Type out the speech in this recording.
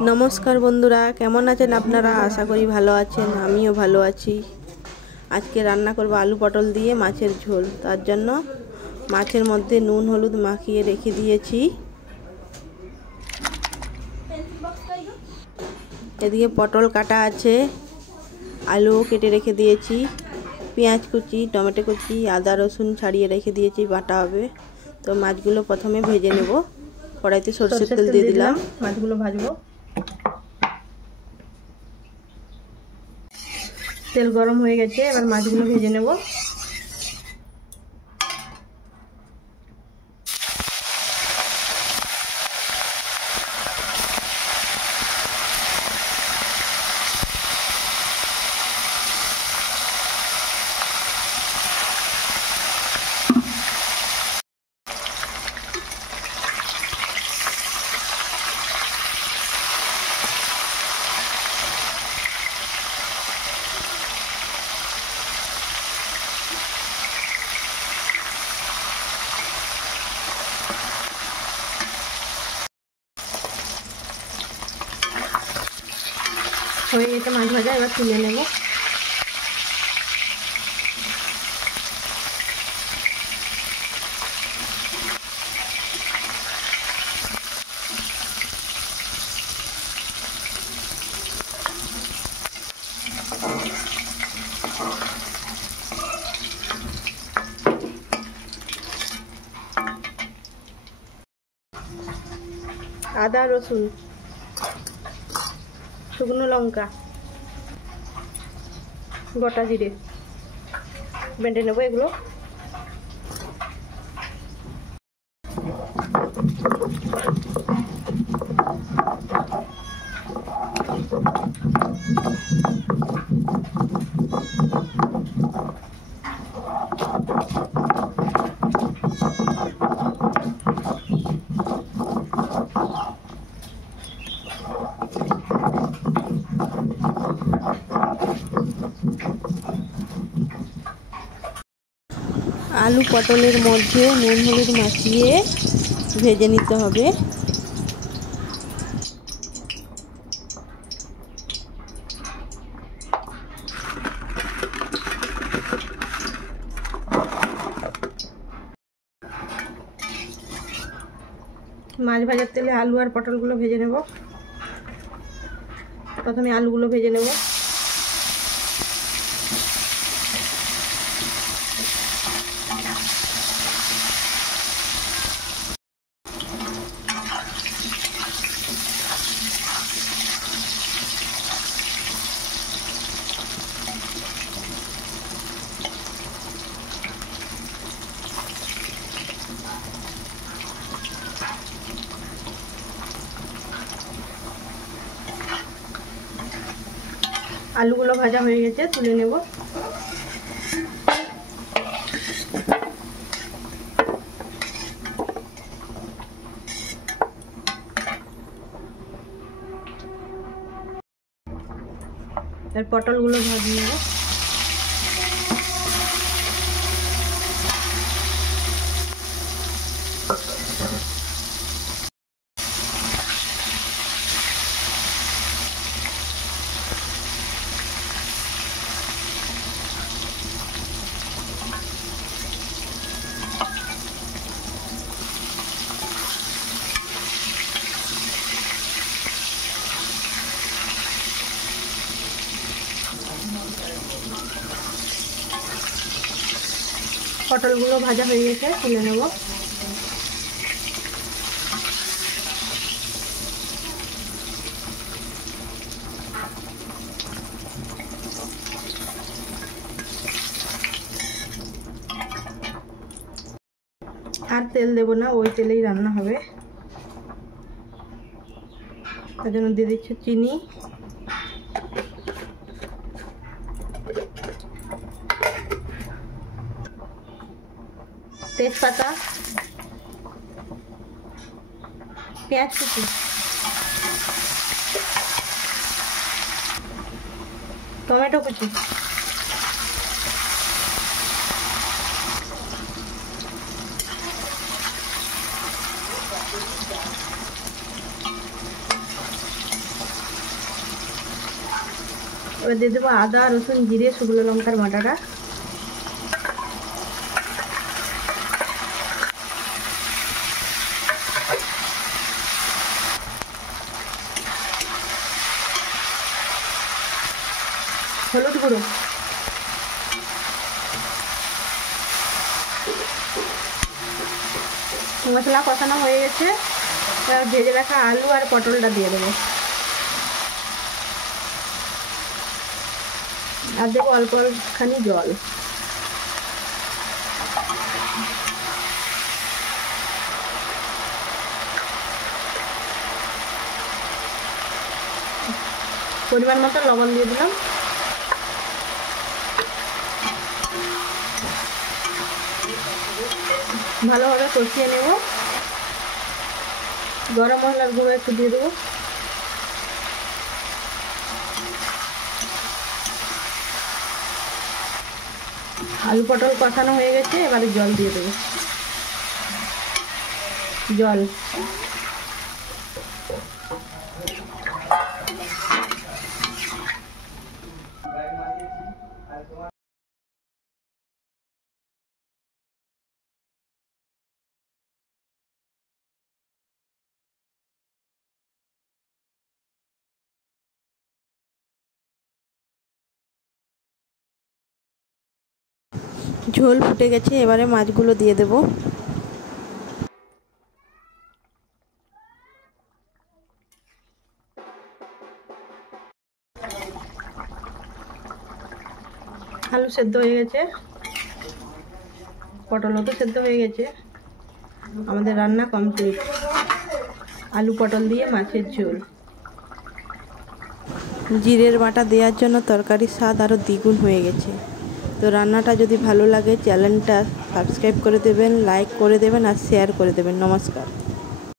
নমস্কার বন্ধুরা, কেমন আছেন আপনারা? আশা করি ভালো আছেন, আমিও ভালো আছি। আজকে রান্না করব আলু পটল দিয়ে মাছের ঝোল। তার জন্য মাছের মধ্যে নুন হলুদ মাখিয়ে রেখে দিয়েছি। এদিকে পটল কাটা আছে, আলু কেটে রেখে দিয়েছি, পেঁয়াজ কুচি, টমেটো কুচি, আদা রসুন ছাড়িয়ে রেখে দিয়েছি, বাটা হবে। তো মাছগুলো প্রথমে ভেজে নেব। কড়াইতে সরষের তেল দিয়ে দিলাম, মাছগুলো ভাজবো। তেল গরম হয়ে গেছে, এবার মাছগুলো ভেজে নেব। হয়ে গেছে মাছ ভাজা, এবার তুলে নেব। আদা রসুন শুকনো লঙ্কা গোটা জিরে বেটে নেবো এগুলো। আলু পটলের মধ্যে নুন হলুদ মাখিয়ে ভেজে নিতে হবে। মাছ ভাজার তেলে আলু আর পটলগুলো ভেজে নেব। প্রথমে আলুগুলো ভেজে নেব। আলুগুলো ভাজা হয়ে গেছে, তুলে নেব। আর পটলগুলো ভাজিয়ে নেব। পটলগুলো ভাজা হয়ে গেছে, তুলে নেব। আর তেল দেব না, ওই তেলেই রান্না হবে। তার জন্য দিয়ে দিচ্ছি চিনি, তেজপাতা, পেঁয়াজ কুচি, টমেটো কুচি, এবার দিয়ে দেবো আদা রসুন জিরে শুকনো লঙ্কার বাটাটা। হলুদ গুঁড়ো, মশলা কষানো হয়ে গেছে। এবার ভেজে রাখা আলু আর পটলটা দিয়ে দেবো, আর দেবো অল্প অল্পখানি জল। পরিমাণ মতো লবণ দিয়ে দিলাম। ভালোভাবে কষিয়ে নেব। গরম মশলার গুঁড়ো একটু দিয়ে দেবো। আলু পটল কষানো হয়ে গেছে, এবারে জল দিয়ে দেবো। জল ঝোল ফুটে গেছে, এবারে মাছগুলো দিয়ে দেব। আলু সেদ্ধ হয়ে গেছে, পটলও তো সেদ্ধ হয়ে গেছে। আমাদের রান্না কমপ্লিট। আলু পটল দিয়ে মাছের ঝোল। জিরের বাটা দেওয়ার জন্য তরকারির স্বাদ আরও দ্বিগুণ হয়ে গেছে। তো রান্নাটা যদি ভালো লাগে চ্যানেলটা সাবস্ক্রাইব করে দেবেন, লাইক করে দেবেন আর শেয়ার করে দেবেন। নমস্কার।